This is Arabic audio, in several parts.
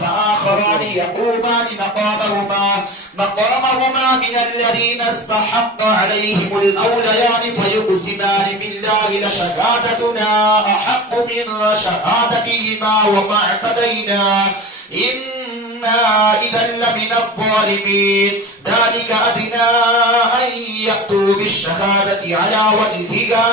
فآخران يقومان مقامهما من الذين استحق عليهم الأوليان فيقسمان بالله لشهادتنا أحق من شهادتهما وما اعتدينا إنا إذا لمن الظالمين ذلك أدنى أن يأتوا بالشهادة على وجهها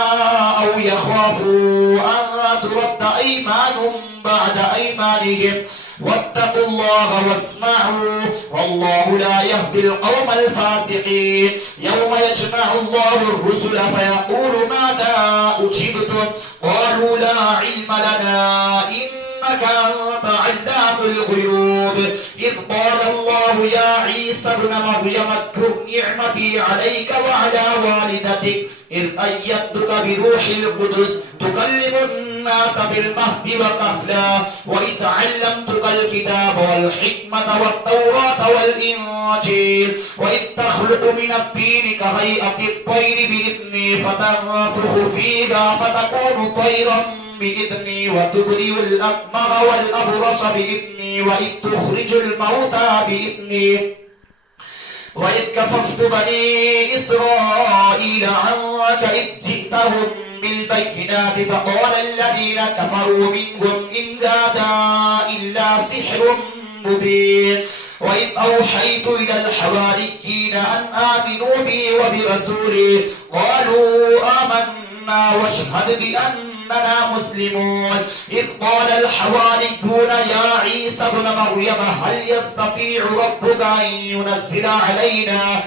أو يخافوا أن ترد أيمان بعد أيمانهم واتقوا الله واسمعوا والله لا يهدي القوم الفاسقين يوم يجمع الله الرسل فيقول ماذا أجبتم قالوا لا علم لنا إنك أنت علام الغيوب إذ قال الله يا عيسى ابن مريم اذكر نعمتي عليك وعلى والدتك إذ أيدتك بروح القدس تكلم الناس بالمهد وكهلا وإذ علمتك الكتاب والحكمة والتوراة والإنجيل وإذ تخلق من الطين كهيئة الطير بإذني فتنفخ فيها فتكون طيرا بإذني وتبرئ الأكمر والأبرص بإذني وإذ تخرج الموتى بإذني وإذ كففت بني إسرائيل عنك إذ جئتهم بالبينات فقال الذين كفروا منهم إن هذا إلا سحر مبين وإذ أوحيت إلى الحواريين أن آمنوا بي وبرسولي قالوا آمنا واشهد بأننا مسلمون إذ قال الحواريون يا عيسى ابن مريم هل يستطيع ربك أن ينزل علينا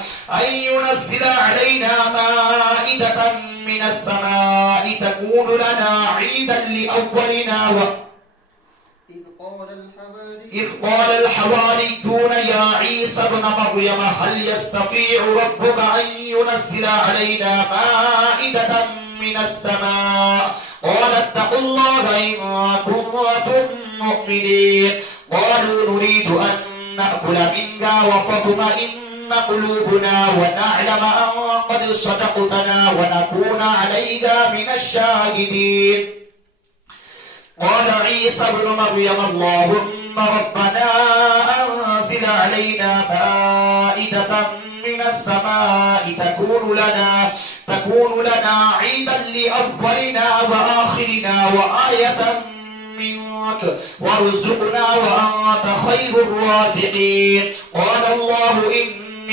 مائدة من السماء تكون لنا عيدا لأولنا إذ قال الحواريون يا عيسى ابن مريم هل يستطيع ربك أن ينزل علينا مائدة من السماء قال اتقوا الله إن كنتم مؤمنين قالوا نريد أن نأكل منها وتطمئن قلوبنا ونعلم أن قد صدقتنا ونكون عليها من الشاهدين قال عيسى ابن مريم اللهم ربنا أنزل علينا مائدة من السماء تكون لنا عيدا لأولنا وآخرنا وآية منك وارزقنا وأنت خير الرازقين قال الله إن